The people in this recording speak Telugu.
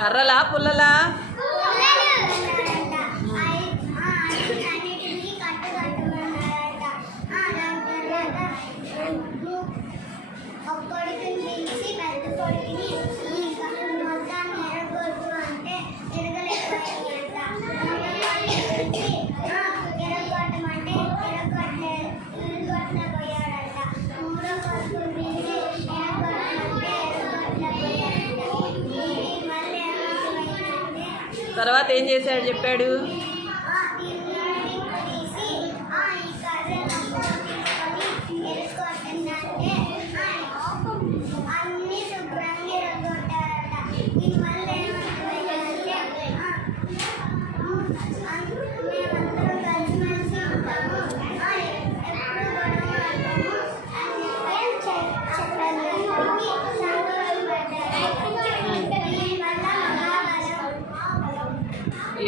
కర్రలా పుల్లలా? తర్వాత ఏం చేశాడు చెప్పాడు?